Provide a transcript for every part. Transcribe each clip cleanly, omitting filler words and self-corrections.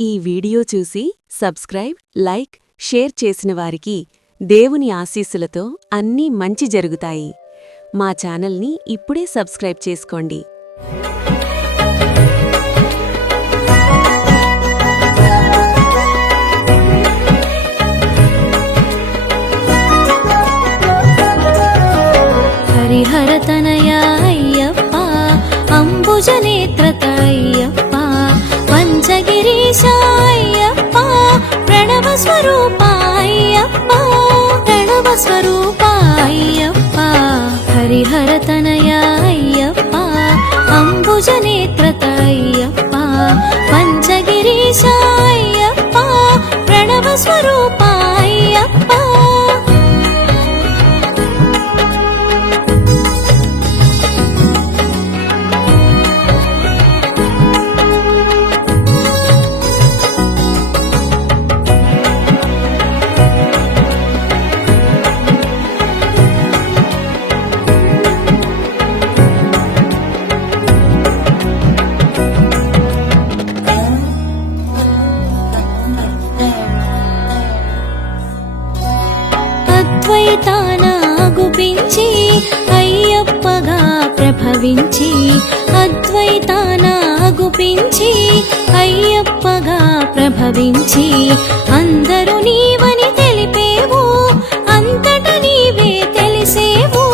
ఈ వీడియో చూసి subscribe, like, share చేసిన వారికి దేవుని ఆశీస్సులతో అన్నీ మంచి జరుగుతాయి. మా ఛానల్ని ఇప్పుడే సబ్స్క్రైబ్ చేసుకోండి. హరిహరతనయ అయ్యప్ప, అంబుజనేత్రత అయ్యప్ప, పంచగిరీశ అయ్యప్ప, ప్రణవ స్వరూప అయ్యప్ప, ప్రణవ స్వరూప అయ్యప్ప. హరిహరతనయ అయ్యప్ప, అంబుజనేత్రత అయ్యప్ప, పంచగిరీశ అయ్యప్ప, ప్రణవ స్వరూప అయ్యప్ప. అద్వైతానాగుపించి అయ్యప్పగా ప్రభవించి, అద్వైతానాగుపించి అయ్యప్పగా ప్రభవించి, అందరూ నీవని తెలిపేవు, అంతట నీవే తెలిసేవు.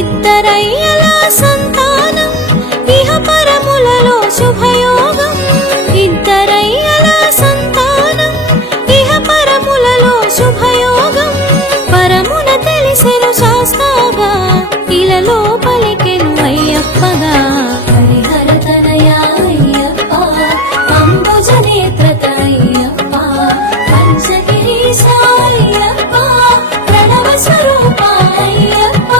ఇద్దరయ్యల సంతానం ఇహ పరములలో శుభయోగం, ఇద్దరయ్యల సంతానం ఇహ పరములలో శుభయోగం. పరమున తెలిసెను శాస్త్రగా, ఇలలో పలికెను అయ్యప్పగా. హరిహరతనయ అయ్యప్ప, అంబుజనేత్రత అయ్యప్ప, పంచగిరీశ అయ్యప్ప, ప్రణవ స్వరూప అయ్యప్ప.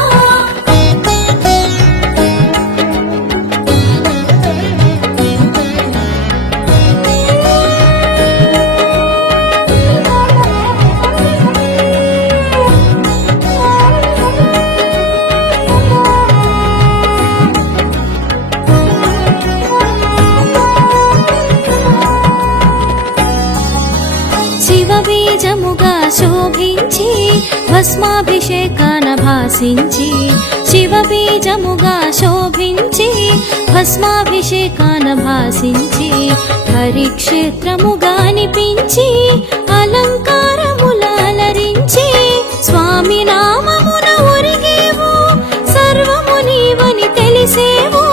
శివబీజముగా శోభించి భస్మాభిషేకాన భాసించి, శివబీజముగా శోభించి భస్మాభిషేకాన భాసించి, హరిక్షేత్రముగా అనిపించి అలంకారముల అలరించి, స్వామి నామమున ఒరిగేవు, సర్వము నీవని తెలిసేవు.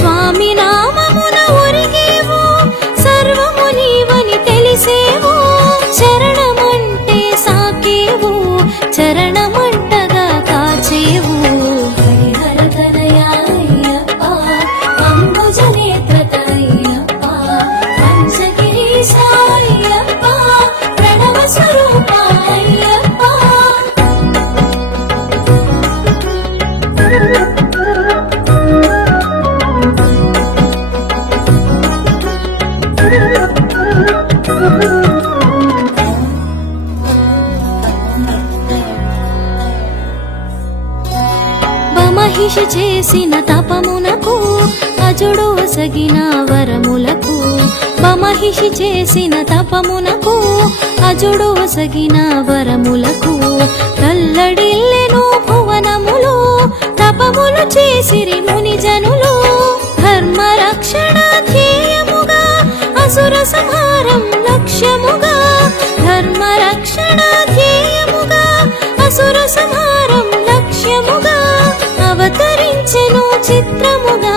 స్వామి నామమున ఒరిగేవు, సర్వము నీవని తెలిసేవు. శరణమంటే సాకేవు, చరణమంటగా కాచేవు. హరిహరతనయ అయ్యప్ప, అంబుజనేత్రత అయ్యప్ప, పంచగిరీశ అయ్యప్ప, ప్రణవ స్వరూప అయ్యప్ప. మహిషి చేసిన తపమునకు అజుడు ఒసగిన వరములకు, మహిషి చేసిన తపమునకు అజుడు ఒసగిన వరములకు, తల్లడిల్లెను భువనములు తపములు చేసిరి మునిజనులు. ధర్మరక్షణ ధ్యేయముగా అసుర సంహారం లక్ష్యముగా, ధర్మరక్షణ ధ్యేయముగా అసుర సంహారం లక్ష్యముగా, అవతరించెను చిత్రముగా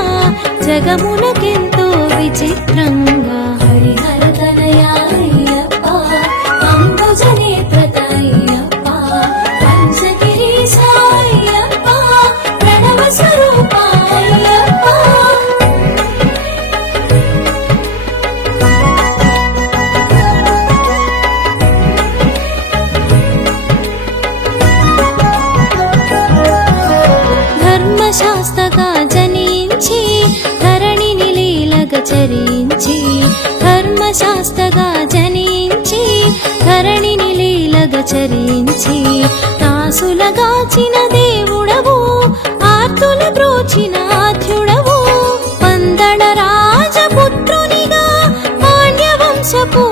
జగమునకెంతో విచిత్రంగా. హరిహరతనయ అయ్యప్ప, అంబుజనేత్రత అయ్యప్ప, పంచగిరీశ అయ్యప్ప, ప్రణవ స్వరూప అయ్యప్ప. ధర్మశాస్త్రగా జనించి ధరణిని లీలగా చరించి, ధర్మశాస్త్రగా జనించి ధరణిని లీలగా చరించి, దాసులగాచిన దేవుడవు, ఆర్తుల బ్రోచిన ఆద్యుడవు, పందడ రాజపుత్రునిగా పాండ్యవంశపు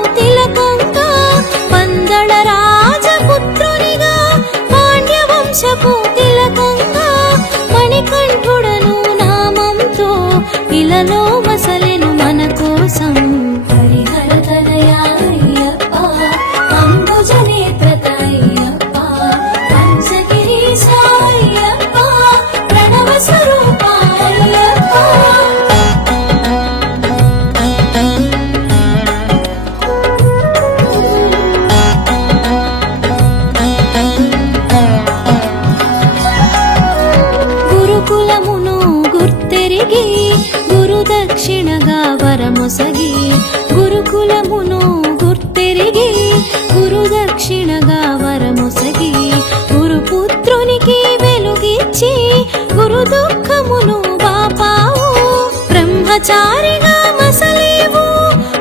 బ్రహ్మచారిగా మసలేవు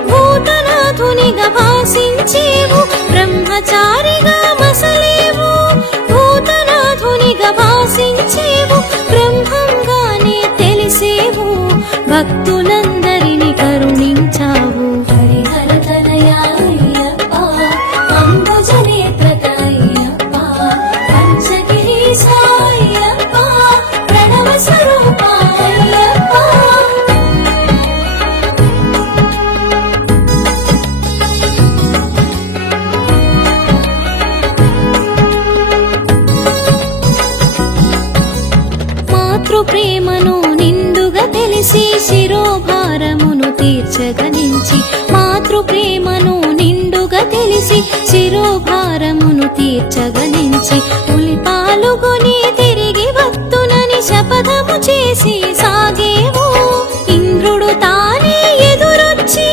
భూతనాథునిగా భాసించేవు బ్రహ్మచారిగా మసలేవు భూతనాథునిగా భాసించేవు బ్రహ్మంగానే తెలిసేవు భక్తులందరిని కరుణించావు హరిహర తనయా అయ్యప్ప అంబుజనేత్ర అయ్యప్ప పంచగిరీశ అయ్యప్ప ప్రణవ స్వరూప అయ్యప్ప మాతృ ప్రేమను నిండుగా తెలిసి శిరోభారమును తీర్చగనించి మాతృ ప్రేమను నిండుగా తెలిసి శిరోభారమును తీర్చగనించి పులి పాలుగొని తిరిగి వత్తునని శపథము చేసి సాగేవు ఇంద్రుడు తానే ఎదురొచ్చి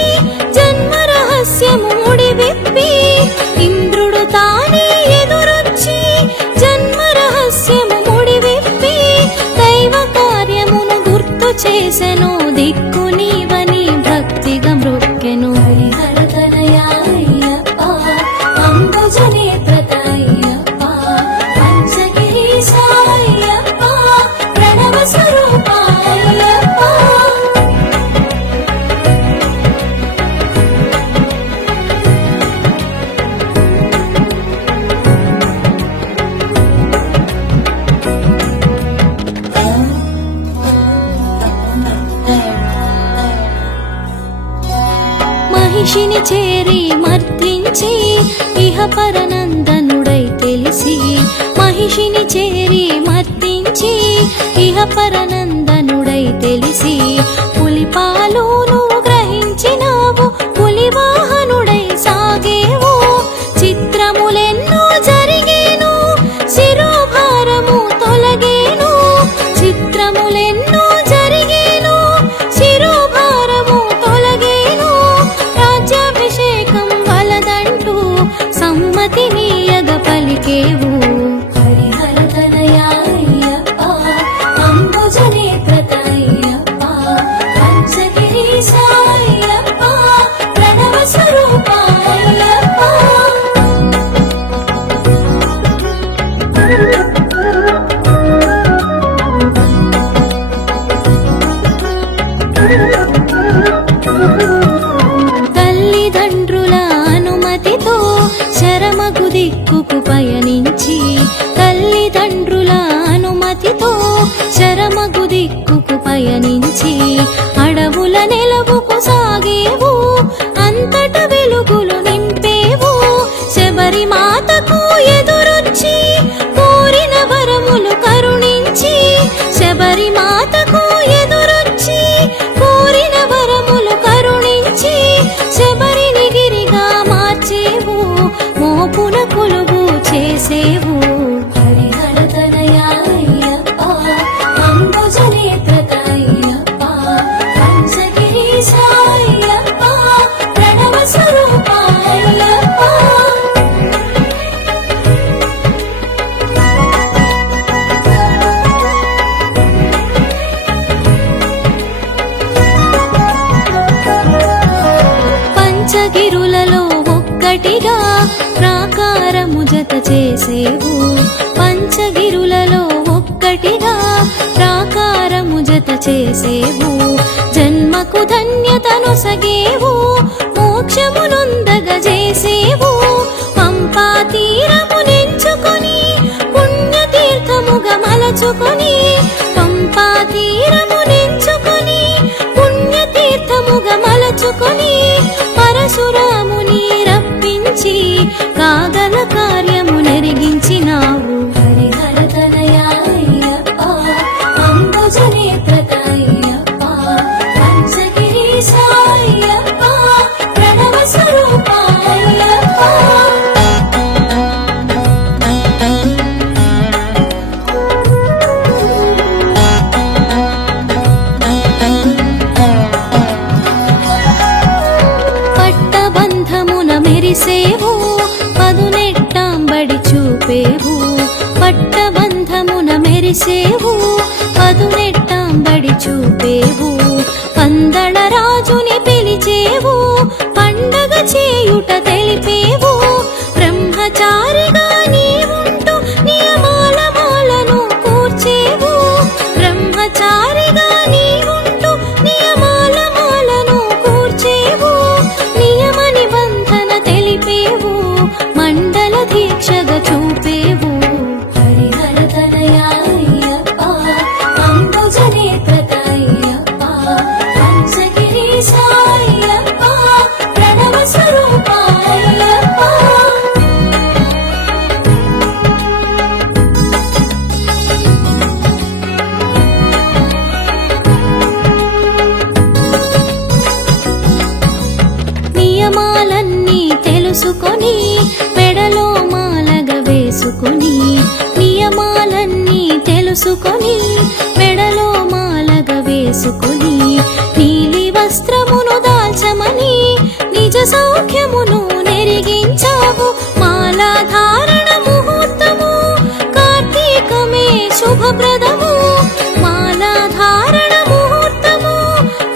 జన్మ రహస్యము ముడివిప్పి ఇంద్రుడు తానే ఎదురొచ్చి జన్మ రహస్యము ముడివిప్పి దైవ కార్యమును గుర్తు చేసెను దిక్కు నీవని భక్తిగా మృక్కెను హరిహర తనయా అయ్యప్ప అంబుజనేత్ర అయ్యప్ప పంచగిరీశ అయ్యప్ప ప్రణవ స్వరూప అయ్యప్ప మహిషిని చేరి మర్దించి ఇహ పరనందనుడై తెలిసి మహిషిని చేరి మర్దించి ఇహ పరనందనుడై తెలిసి పులి పాలు నువ్వు గ్రహించినావు పులి వాహనుడై సాగేవు చిత్రములెన్నో జరిగేను శిరోభారము తొలగేను చిత్రములెన్నో జరిగేను శిరోభారము తొలగేను రాజ్యాభిషేకం వలదంటూ సమ్మతి నీయగ పలికేవు హరిహర తనయా అయ్యప్ప అంబుజనేత్ర అయ్యప్ప పంచగిరీశ అయ్యప్ప ప్రణవ స్వరూప అయ్యప్ప తల్లిదండ్రుల అనుమతితో శరమగు దిక్కుకు పయనించి తల్లిదండ్రుల అనుమతితో శరమగు దిక్కుకు పయనించి అడవుల నెలవుకు సాగేవు అంతట వెలుగులు నింపేవు శబరి మాతకు ఎదురొచ్చి కోరిన వరములు కరుణించి శబరి మాతకు ఎదురొచ్చి కోరిన వరములు కరుణించి శబరిని గిరిగా మార్చేవు మోపున కొలువు చేసేవు హరిహర తనయా అయ్యప్ప అంబుజనేత్ర అయ్యప్ప పంచగిరీశ అయ్యప్ప ప్రణవ స్వరూప అయ్యప్ప పంచగిరులలో ఒక్కటిగా ప్రాకారము జత చేసేవు పంచగిరులలో ఒక్కటిగా ప్రాకారము జత చేసేవు జన్మకు ధన్యతను సగేవు మోక్షమునొందగ చేసేవు పంపా తీరము నెంచుకొని పుణ్యతీర్థముగా మలచుకొని పంపా తీరము నెంచుకొని పుణ్యతీర్థముగా మలచుకొని పరశురాముని రప్పించి కాగల కార్యము నెరిగించినావు హరిహర తనయా అయ్యప్ప అంబుజనేత్ర అయ్యప్ప పంచగిరీశ అయ్యప్ప ప్రణవ స్వరూప అయ్యప్ప పట్టబంధమున మెరిసేవు పదునెట్టాంబడి చూపేవు పట్టబంధమున మెరిసేవు పదునెట్టాంబడి చూపేవు పంద చేయుట తెలిపేవు బ్రహ్మచారిగా నీవుంటూ నియమాల మాలను కూర్చేవు బ్రహ్మచారిగా నీవుంటూ నియమాల మాలను కూర్చేవు నియమ నిబంధన తెలిపేవు మండల దీక్షగా చూపేవు హరిహర తనయా అయ్యప్ప అంబుజ నేత్రత అయ్యప్ప పంచగిరీశ అయ్యప్ప ప్రణవ స్వరూప అయ్యప్ప నియమాలన్నీ తెలుసుకొని మెడలో మాలగా వేసుకొని నియమాలన్నీ తెలుసుకొని మెడలో మాలగా వేసుకొని నీలి వస్త్రమును దాల్చమని నిజ సౌఖ్యమును నెరిగించావు మాలాధారణ ముహూర్తము కార్తీకమే శుభప్రదము మాలాధారణ ముహూర్తము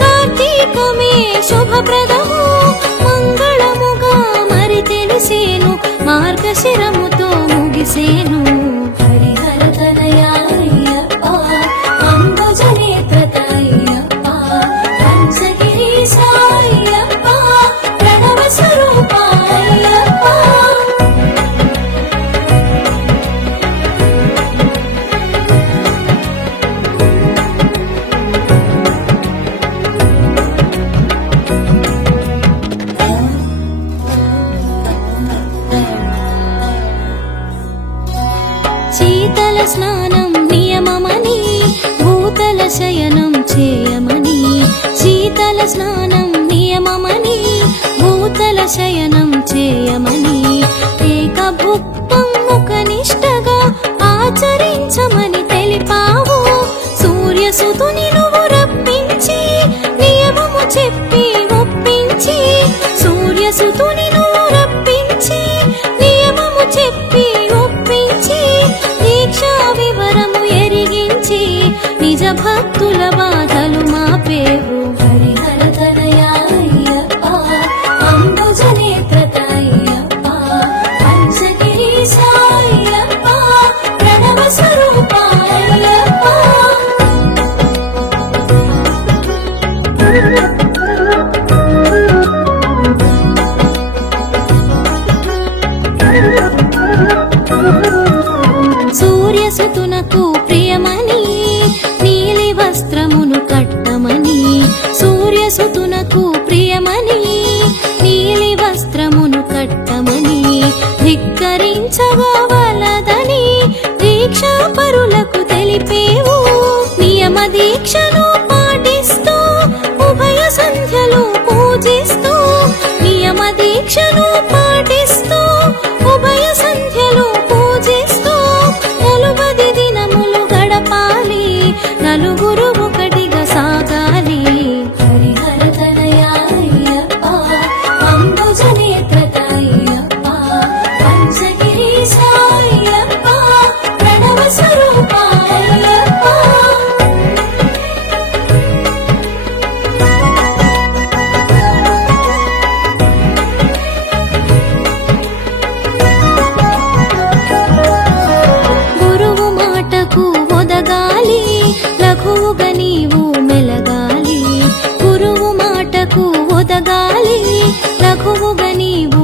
కార్తీకమే శుభప్రదము మంగళముగా మరి తెలిసేను మార్గశిరముతో ముగిసేను హరిహర తనయా అయ్యప్ప అంబుజ నేత్రత అయ్యప్ప పంచగిరీశ అయ్యప్ప ప్రణవ స్వరూప అయ్యప్ప శీతల స్నానం నియమమని భూతల శయనం చేయమని శీతల స్నానం నియమమని భూతల శయనం చేయమని ఏకభుక్తం ముఖనిష్టగా ఆచరించమని తెలిపావు సూర్యసుతుని నువ్వు రప్పించి నియమము చెప్పి ఒప్పించి సూర్యసుతుని నువ్వు రప్పించి నియమము చెప్పి ఒప్పించి దీక్షా వివరము ఎరిగించి నిజ భక్తుల బాధలు మాపేవు హరిహర తనయా అయ్యప్ప అంబుజ నేత్రత అయ్యప్ప పంచగిరీశ అయ్యప్ప ప్రణవ స్వరూప అయ్యప్ప సూర్యసుతునకు ప్రియమని నీలి వస్త్రమును కట్టమని సూర్యసుతునకు ప్రియమని నీలి వస్త్రమును కట్టమని ధిక్కరించగా వలదని దీక్షా పరులకు తెలిపేవు నియమ దీక్షను పాటిస్తూ ఉభయ సంధ్యలు పూజిస్తూ నియమ దీక్షను పాటిస్తూ ఉభయ సంధ్యలు పూజిస్తూ 40 దినములు గడపాలి నలుగురు ఒకటిగా సాగాలి హరిహర తనయా అయ్యప్ప అంబుజ నేత్రత అయ్యప్ప పంచగిరీశ అయ్యప్ప ప్రణవ స్వరూప అయ్యప్ప గురువు మాటకు ఒదగాలి లఘువుగా నీవు మెలగాలి గురువు మాటకు ఒదగాలి లఘువుగా నీవు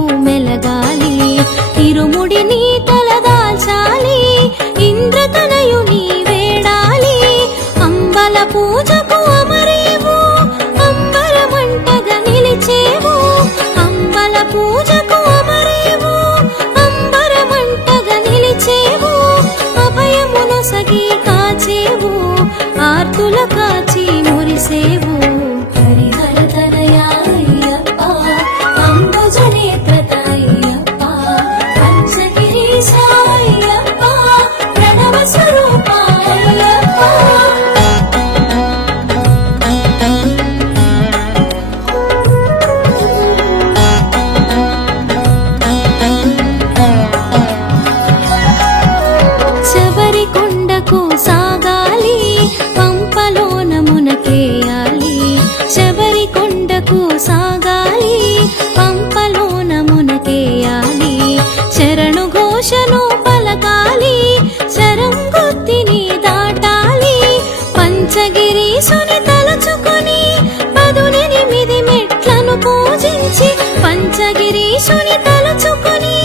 పంచగిరీశుని తలుచుకొని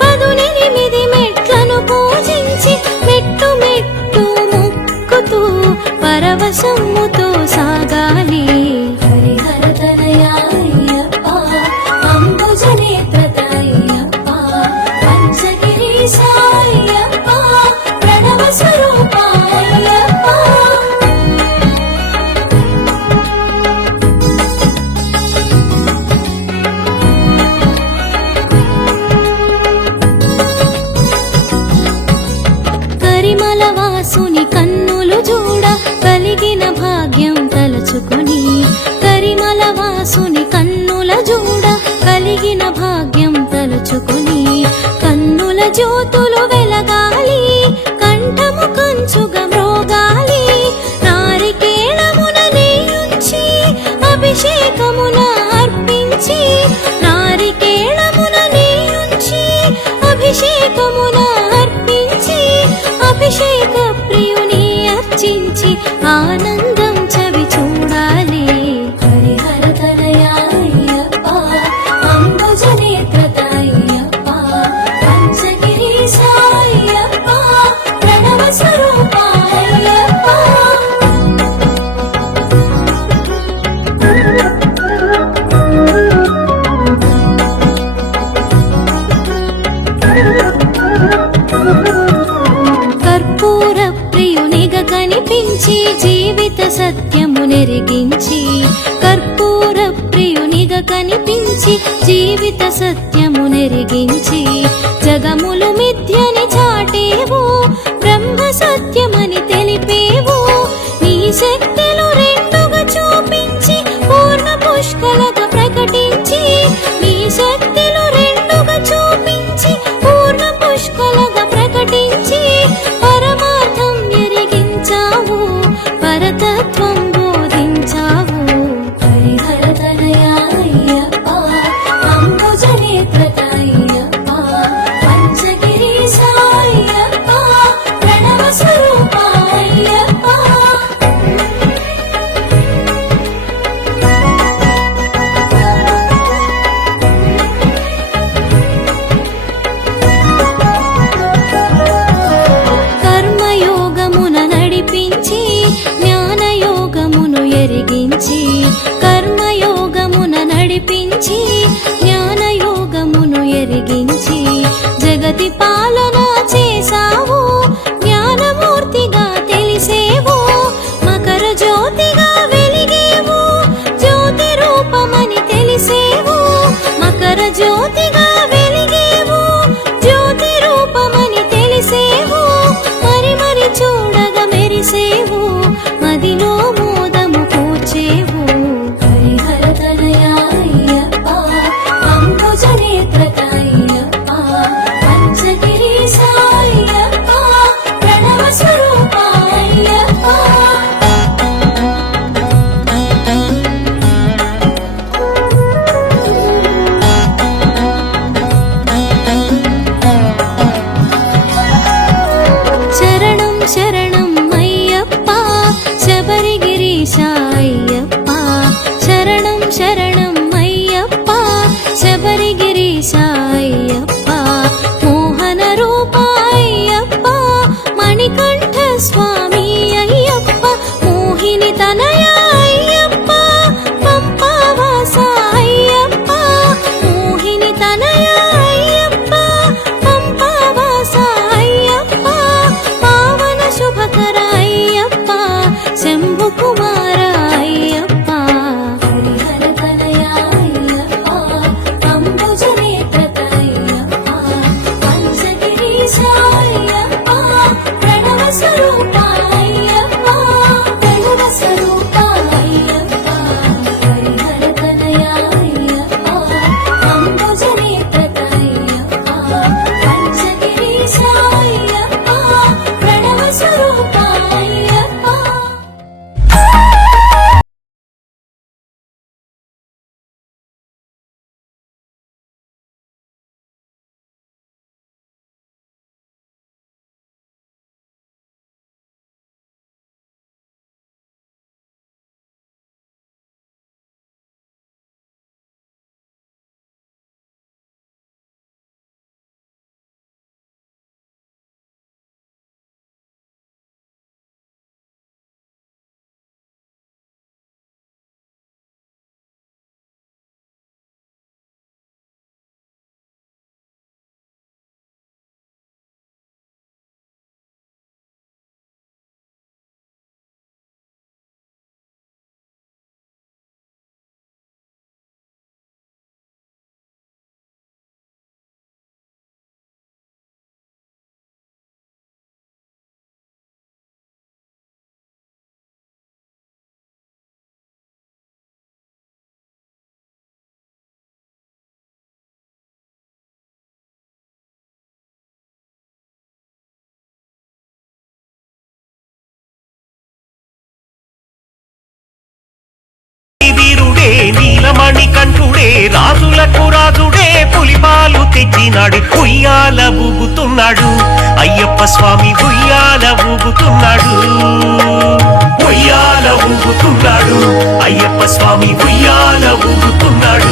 18 మెట్లను పూజించి మెట్టు మెట్టు మొక్కుతూ పరవశముతో సాగాలి. హరిహర తనయ అయ్యప్ప అంబుజనేత్ర అయ్యప్ప పంచగిరీశ అయ్యప్ప ప్రణవ స్వరూప అయ్యప్ప. కరిమల వాసుని కన్నులు చూడ కలిగిన భాగ్యం తలుచుకొని కరిమల వాసుని కన్నుల చూడ కలిగిన భాగ్యం తలుచుకొని కన్నుల జ్యోతులు వెలగాలి కంఠము కంచుగా మ్రోగాలి. నారికేళమున నెయ్యుంచి అభిషేకమున అర్పించి నారికేళమున నెయ్యుంచి అభిషేకమున అర్పించి అభిషేక ప్రియుని అర్చించి ఆనందం చవి చూడాలి. హరిహర తనయ అయ్యప్ప అంబుజనేత్ర అయ్యప్ప పంచగిరీశ అయ్యప్ప ప్రణవ స్వరూప అయ్యప్ప. కర్పూర ప్రియునిగా కనిపించి జీవిత సత్యము నెరిగించి కర్పూర ప్రియునిగా కనిపించి జీవిత సత్యము నెరిగించి జగములు మిథ్యని చాటేవు బ్రహ్మ సత్యమని తెలిపేవు. నీ శక్తులు రెండుగా చూపించి పూర్ణ పుష్కలగా ప్రకటించి నీ శక్తులు రెండుగా చూపించి పూర్ణ పుష్కలగా ప్రకటించి పరమార్థం ఎరిగించావు పరతత్వం బోధించావు. హరిహర తనయ అయ్యప్ప అంబుజనేత్ర అయ్యప్ప పంచగిరీశ అయ్యప్ప ప్రణవ స్వరూప అయ్యప్ప. కర్మయోగమున నడిపించి జ్ఞానయోగమును ఎరిగించి కర్మయోగమున నడిపించి జ్ఞానయోగమును ఎరిగించి జగతి పాలన చేసావు జ్ఞానమూర్తిగా తెలిసేవు. మకర జ్యోతిగా వెలిగేవు జ్యోతి రూపమని తెలిసేవు. మకర జ్యోతిగా వెలిగేవు జ్యోతి రూపమని తెలిసేవు. మరి మరి చూడగా మెరిసేవు మదిలో మోదము కూర్చేవు. హరిహర తనయ అయ్యప్ప అంబుజనేత్ర అయ్యప్ప పంచగిరీశ అయ్యప్ప ప్రణవ స్వరూప అయ్యప్ప. శరణం శరణం అయ్యప్ప శబరిగిరీశ అయ్యప్ప శరణం శరణం అయ్యప్ప శబరిగిరీశ అయ్యప్ప మోహన రూప అయ్యప్ప మణికంఠ స్వామి అయ్యప్ప మోహిని తనయ అయ్యప్ప పంపావాస అయ్యప్ప మోహిని తనయ అయ్యప్ప పంపావాస అయ్యప్ప పావన శుభకర అయ్యప్ప శంభు కుమార అయ్యప్ప. హరిహర తనయ అయ్యప్ప అంబుజనేత్ర మణికంఠుడే రాజులకు రాజుడే పులిపాలు తెచ్చినాడు ఉయ్యాల ఊగుతున్నాడు అయ్యప్ప స్వామి ఉయ్యాల ఊగుతున్నాడు ఉయ్యాల ఊగుతున్నాడు అయ్యప్ప స్వామి ఉయ్యాల ఊగుతున్నాడు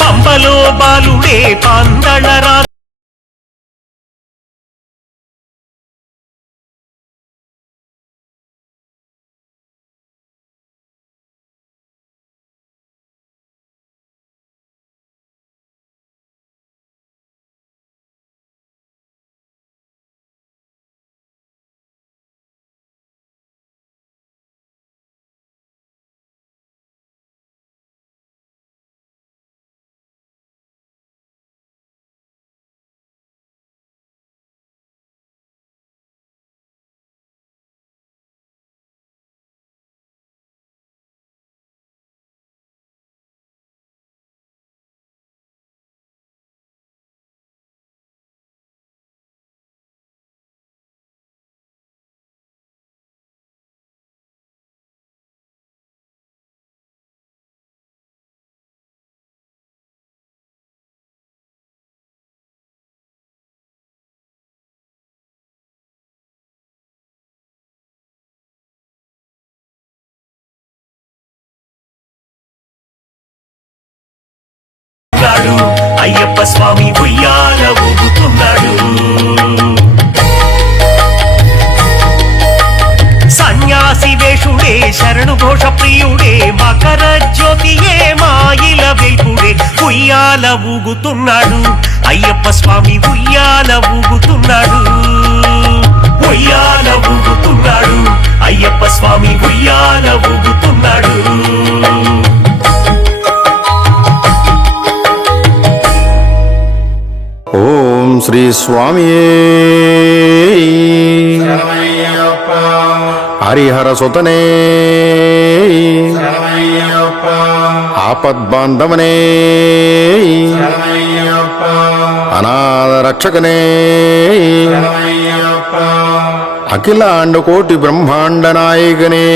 పంబలో బాలుడే పందళరా అయ్యప్ప స్వామి ఉయ్యాల ఊగుతున్నాడు సన్యాసి వేషుడే శరణు ఘోష ప్రియుడే మకర జ్యోతియే మాయిల వెల్పుడే ఉయ్యాల ఊగుతున్నాడు అయ్యప్ప స్వామి ఉయ్యాల ఊగుతున్నాడు ఉయ్యాల ఊగుతున్నాడు అయ్యప్ప స్వామి ఉయ్యాల ఊగుతున్నాడు ఓం శ్రీ స్వామియే హరిహర సుతనే ఆపద్బాంధవనే అనాథ రక్షకనే అఖిలాండ కోటి బ్రహ్మాండ నాయకనే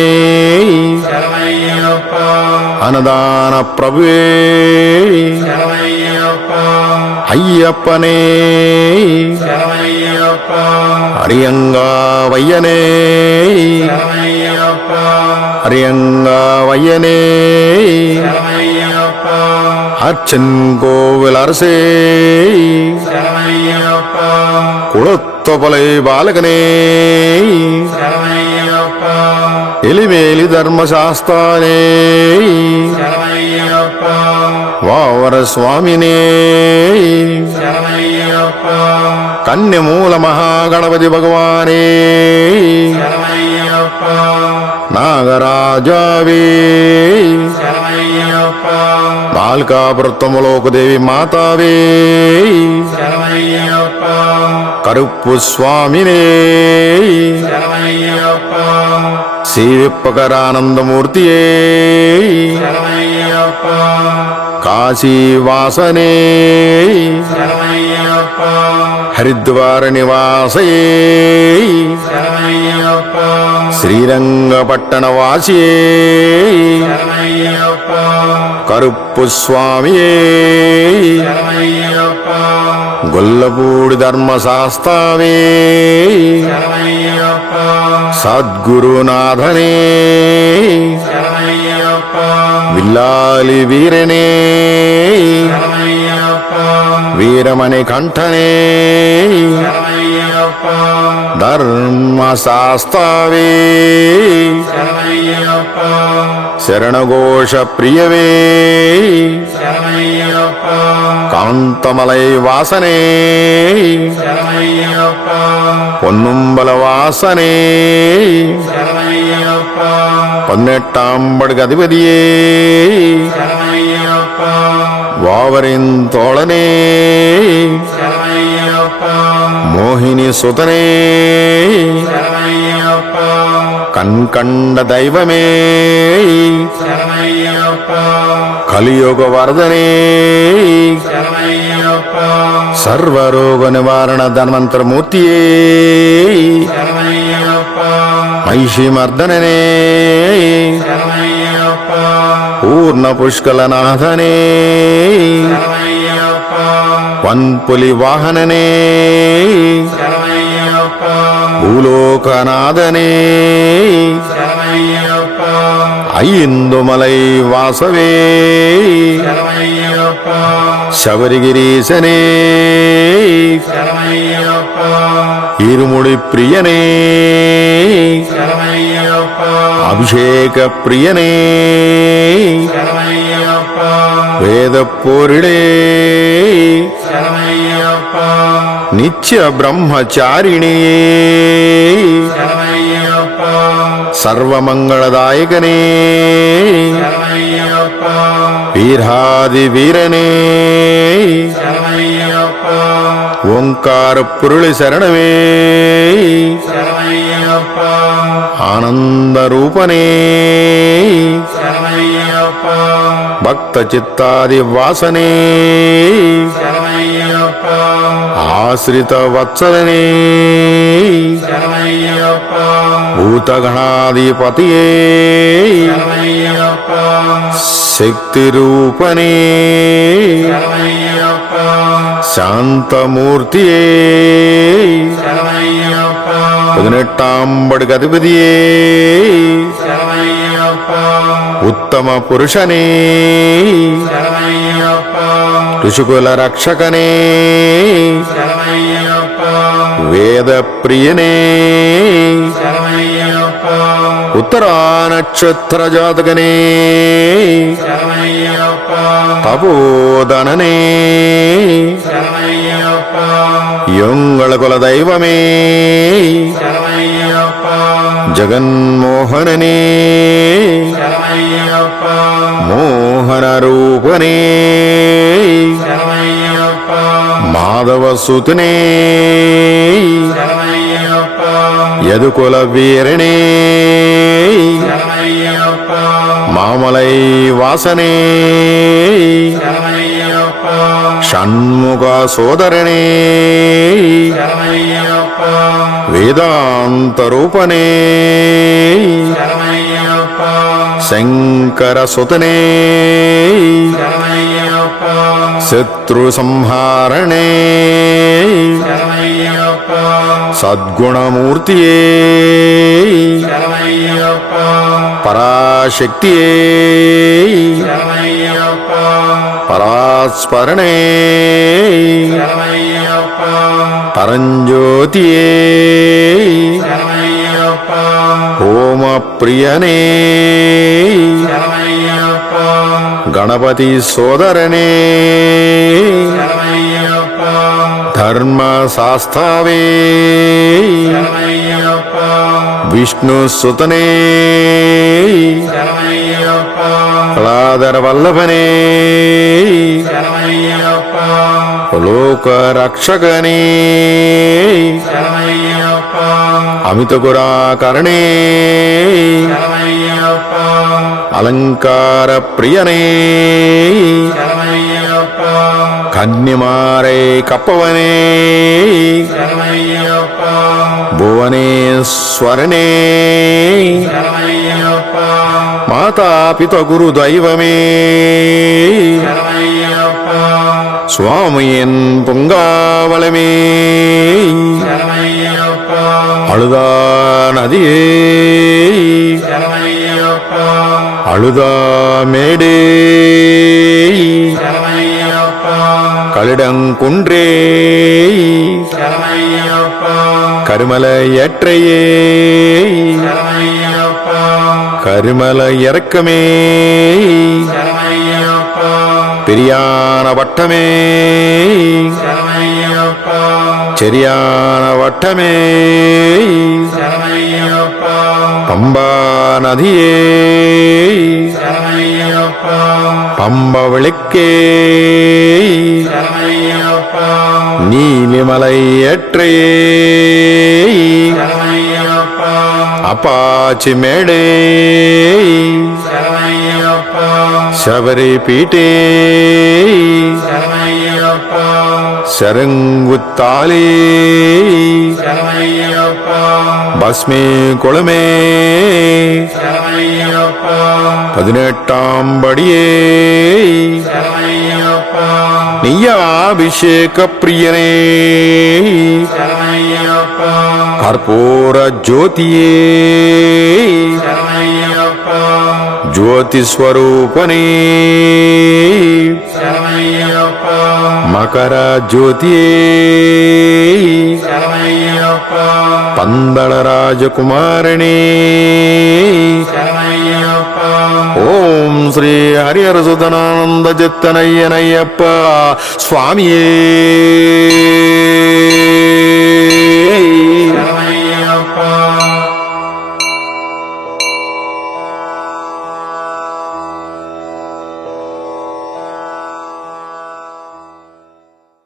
అన్నదాన ప్రభువే అయ్యప్పనే హరియంగా వయ్యనే హరియంగా వయ్యనే అచ్చన్ కోవిలరసే కుళొత్తొపలై బాలకనే ఎలిమేలి ధర్మశాస్త్రానే వావర స్వామినే కన్యమూల మహాగణపతి భగవానే నాగరాజావే బాల్కాపురత్తములోకదేవి మాతావే కరుప్పు స్వామినే శ్రీవిప్పకరానందమూర్తియే కాశీవాసనే హరిద్వార నివాసయే శ్రీరంగపట్టణ వాసియే కరుప్పు స్వామియే గొల్లపూడి ధర్మశాస్త్రావే సద్గురునాథనే విల్లాలి వీరనే వీరమణి కంఠనే ధర్మశాస్త్రావే శరణఘోష ప్రియవే కాంతమలై వాసనే పొన్నుంబల వాసనే పొన్నెట్టాంబడికి అధిపతియే వావరింతోళనే మోహిని సుతనే கண்கண்ட தெய்வமே கலியுக வரதனே சர்வரோக நிவாரண தன்வந்திர மூர்த்தியே மகிஷி மர்தனனே பூர்ண புஷ்கலநாதனே வன்புலி வாகனனே பூலோகநாதனே ஐந்துமலை வாசவே சபரிகிரீசனே இருமுடி பிரியனே அபிஷேக பிரியனே வேத போரிடே நித்ய பிரம்மச்சாரிணே சர்வமங்களதாயகனே வீராதி வீரனே ஓங்கார பொருளை சரணமே ஆனந்த ரூபனே பக்த சித்தாதி வாசனே ஆசிரித வத்சலனே பூதகணாதிபதியே శక్తి రూపనే శాంతమూర్తియే 18ஆம் படுக்கு அதிபதியே ఉత్తమ పురుషనే ఋషికుల రక్షకనే వేద ప్రియనే ఉత్తరా నక్షత్ర జాతకనే తపోధననే యోంగళ కుల దైవమే జగన్మోహననే మోహన రూపనే మాధవసుతనే యదుకుల వీరణే మామలై వాసనే షణ్ముఖ సోదరణే వేదాంత రూపనే శంకర సుతనే శత్రు సంహారణే సద్గుణమూర్తియే పరాశక్తియే పరాస్పరణే పరంజ్యోతియే ఓమ ప్రియనే గణపతి సోదరనే ధర్మశాస్త్రావే విష్ణు సుతనే కళాధర వల్లభనే లోక రక్షకనే అమిత గురాకరణే అలంకార ప్రియనే కన్యమారే కప్పవనే భువనేశ్వరనే మాతాపిత గురు దైవమే சுவாமியின் பொங்காவளமே அழுதா நதியே அழுதா மேடே களிடங்குன்றே கருமல ஏற்றையே கருமல இறக்கமே பெரியான வட்டமே செரியான வட்டமே பம்பா நதியே பம்ப விளக்கே நீலிமலை ஏற்றையே అపాచి మేడే శబరి పీటే శరంగుత్తాలే భస్మే కుళమే 18ஆம் படியே நீயாபிஷேக பிரியனே கற்பூர ஜோதியே జ్యోతి స్వరూపనే మకర జ్యోతియే పందళ రాజకుమారణే ఓం శ్రీ హరిహరసుధనానంద జత్తనయ్యనయ్యప్ప స్వామియే